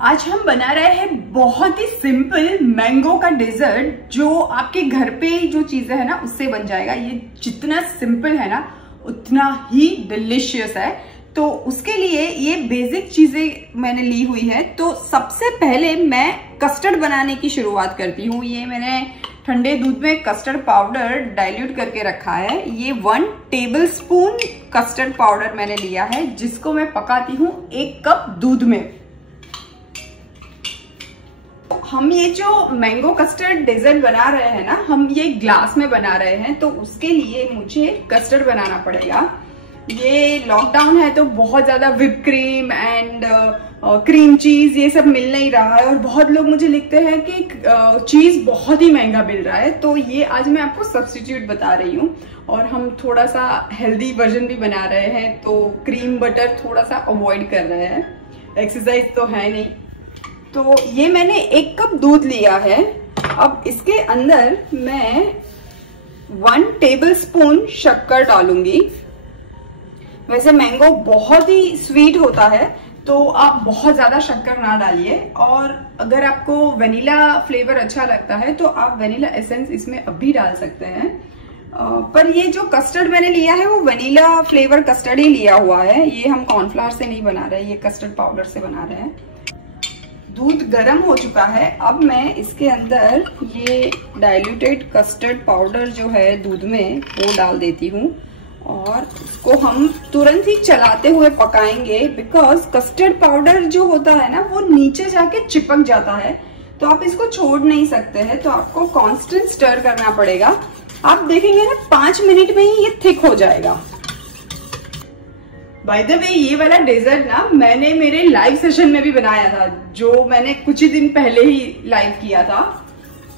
आज हम बना रहे हैं बहुत ही सिंपल मैंगो का डेजर्ट जो आपके घर पे जो चीजें है ना उससे बन जाएगा। ये जितना सिंपल है ना उतना ही डिलीशियस है। तो उसके लिए ये बेसिक चीजें मैंने ली हुई है। तो सबसे पहले मैं कस्टर्ड बनाने की शुरुआत करती हूँ। ये मैंने ठंडे दूध में कस्टर्ड पाउडर डाइल्यूट करके रखा है। ये 1 टेबलस्पून कस्टर्ड पाउडर मैंने लिया है जिसको मैं पकाती हूँ 1 कप दूध में। हम ये जो मैंगो कस्टर्ड डेजर्ट बना रहे हैं ना, हम ये ग्लास में बना रहे हैं, तो उसके लिए मुझे कस्टर्ड बनाना पड़ेगा। ये लॉकडाउन है तो बहुत ज्यादा whip cream and cream cheese ये सब मिल नहीं रहा है और बहुत लोग मुझे लिखते हैं कि चीज बहुत ही महंगा मिल रहा है। तो ये आज मैं आपको सब्स्टिट्यूट बता रही हूँ और हम थोड़ा सा हेल्दी वर्जन भी बना रहे हैं। तो क्रीम बटर थोड़ा सा अवॉइड कर रहे हैं, एक्सरसाइज तो है नहीं। तो ये मैंने 1 कप दूध लिया है। अब इसके अंदर मैं 1 टेबलस्पून शक्कर डालूंगी। वैसे मैंगो बहुत ही स्वीट होता है तो आप बहुत ज्यादा शक्कर ना डालिए, और अगर आपको वेनिला फ्लेवर अच्छा लगता है तो आप वेनिला एसेंस इसमें अब भी डाल सकते हैं। पर ये जो कस्टर्ड मैंने लिया है वो वेनिला फ्लेवर कस्टर्ड ही लिया हुआ है। ये हम कॉर्नफ्लावर से नहीं बना रहे, ये कस्टर्ड पाउडर से बना रहे हैं। दूध गर्म हो चुका है। अब मैं इसके अंदर ये डाइल्यूटेड कस्टर्ड पाउडर जो है दूध में वो डाल देती हूँ और इसको हम तुरंत ही चलाते हुए पकाएंगे, बिकॉज कस्टर्ड पाउडर जो होता है ना वो नीचे जाके चिपक जाता है, तो आप इसको छोड़ नहीं सकते हैं। तो आपको कांस्टेंट स्टर करना पड़ेगा। आप देखेंगे ना 5 मिनट में ही ये थिक हो जाएगा। बाय द वे ये वाला डेजर्ट ना मैंने मेरे लाइव सेशन में भी बनाया था, जो मैंने कुछ ही दिन पहले ही लाइव किया था।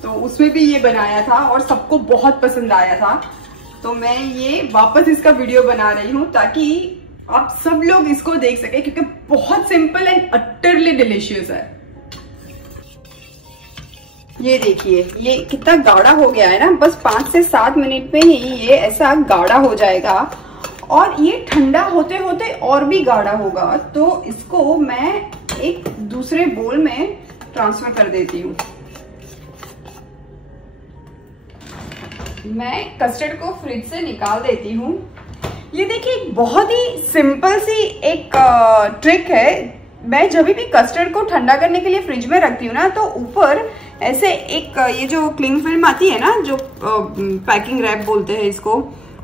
तो उसमें भी ये बनाया था और सबको बहुत पसंद आया था। तो मैं ये वापस इसका वीडियो बना रही हूँ ताकि आप सब लोग इसको देख सके, क्योंकि बहुत सिंपल एंड अटरली डिलीशियस है। ये देखिए ये कितना गाढ़ा हो गया है ना। बस 5 से 7 मिनट में ही ये ऐसा गाढ़ा हो जाएगा और ये ठंडा होते होते और भी गाढ़ा होगा। तो इसको मैं एक दूसरे बोल में ट्रांसफर कर देती हूँ। मैं कस्टर्ड को फ्रिज से निकाल देती हूँ। ये देखिए बहुत ही सिंपल सी एक ट्रिक है। मैं जब भी कस्टर्ड को ठंडा करने के लिए फ्रिज में रखती हूँ ना, तो ऊपर ऐसे एक ये जो क्लिंग फिल्म आती है ना, जो पैकिंग रैप बोलते हैं इसको,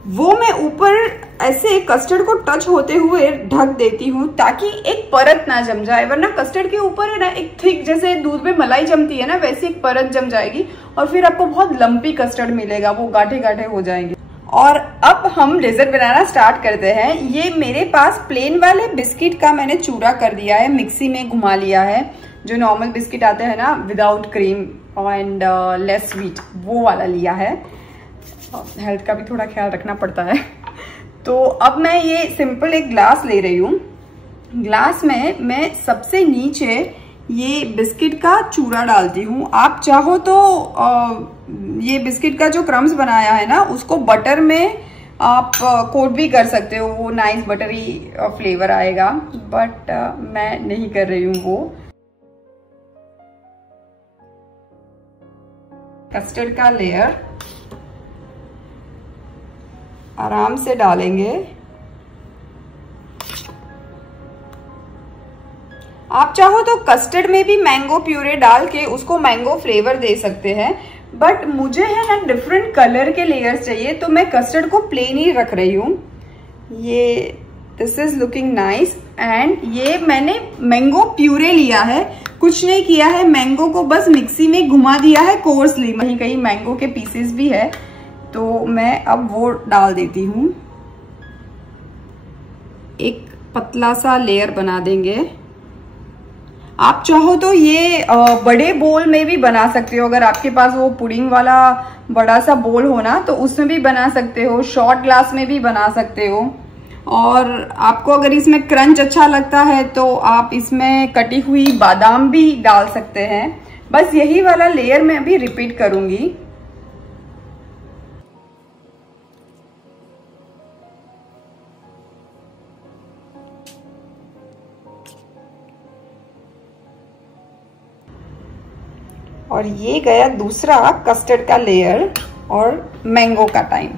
वो मैं ऊपर ऐसे कस्टर्ड को टच होते हुए ढक देती हूँ ताकि एक परत ना जम जाए। वरना कस्टर्ड के ऊपर है ना एक थिक, जैसे दूध में मलाई जमती है ना, वैसे एक परत जम जाएगी और फिर आपको बहुत लंपी कस्टर्ड मिलेगा, वो गाढ़े गाढ़े हो जाएंगे। और अब हम डेजर्ट बनाना स्टार्ट करते हैं। ये मेरे पास प्लेन वाले बिस्किट का मैंने चूरा कर दिया है, मिक्सी में घुमा लिया है। जो नॉर्मल बिस्किट आते हैं ना without cream and less sweet, वो वाला लिया है। हेल्थ का भी थोड़ा ख्याल रखना पड़ता है। तो अब मैं ये सिंपल एक ग्लास ले रही हूँ। ग्लास में मैं सबसे नीचे ये बिस्किट का चूरा डालती हूँ। आप चाहो तो ये बिस्किट का जो क्रम्स बनाया है ना उसको बटर में आप कोट भी कर सकते हो, वो नाइस बटरी फ्लेवर आएगा। बट मैं नहीं कर रही हूँ वो। कस्टर्ड का लेयर आराम से डालेंगे। आप चाहो तो कस्टर्ड में भी मैंगो प्यूरे डाल के उसको मैंगो फ्लेवर दे सकते हैं, बट मुझे है ना डिफरेंट कलर के लेयर्स चाहिए, तो मैं कस्टर्ड को प्लेन ही रख रही हूँ। ये this is looking nice. And ये मैंने मैंगो प्यूरे लिया है, कुछ नहीं किया है, मैंगो को बस मिक्सी में घुमा दिया है कोर्सली। कहीं कहीं मैंगो के पीसेस भी है, तो मैं अब वो डाल देती हूँ। एक पतला सा लेयर बना देंगे। आप चाहो तो ये बड़े बोल में भी बना सकते हो। अगर आपके पास वो पुडिंग वाला बड़ा सा बोल हो ना, तो उसमें भी बना सकते हो। शॉर्ट ग्लास में भी बना सकते हो। और आपको अगर इसमें क्रंच अच्छा लगता है तो आप इसमें कटी हुई बादाम भी डाल सकते हैं। बस यही वाला लेयर मैं अभी रिपीट करूंगी। और ये गया दूसरा कस्टर्ड का लेयर और मैंगो का टाइम।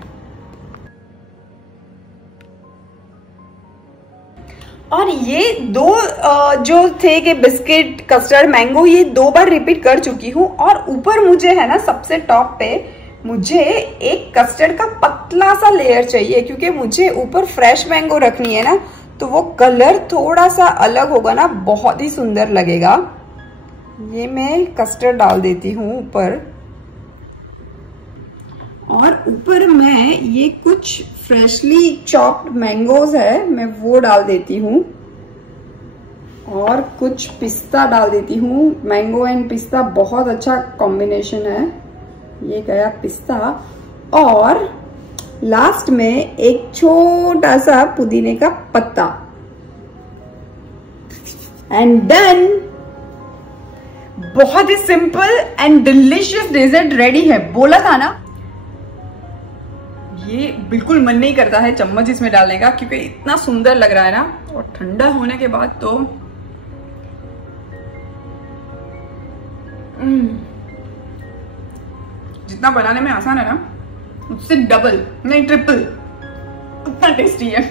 और ये दो जो थे कि बिस्किट कस्टर्ड मैंगो, ये 2 बार रिपीट कर चुकी हूँ। और ऊपर मुझे है ना सबसे टॉप पे मुझे एक कस्टर्ड का पतला सा लेयर चाहिए, क्योंकि मुझे ऊपर फ्रेश मैंगो रखनी है ना, तो वो कलर थोड़ा सा अलग होगा ना, बहुत ही सुंदर लगेगा। ये मैं कस्टर्ड डाल देती हूँ ऊपर, और ऊपर मैं ये कुछ फ्रेशली चॉप्ड मैंगोज है, मैं वो डाल देती हूँ, और कुछ पिस्ता डाल देती हूँ। मैंगो एंड पिस्ता बहुत अच्छा कॉम्बिनेशन है। ये गया पिस्ता, और लास्ट में एक छोटा सा पुदीने का पत्ता, एंड देन बहुत ही simple and delicious dessert ready है। बोला था ना, ये बिल्कुल मन नहीं करता है चम्मच इसमें डालने का, क्योंकि इतना सुंदर लग रहा है ना, और ठंडा होने के बाद तो जितना बनाने में आसान है ना, उससे डबल नहीं ट्रिपल, इतना टेस्टी है।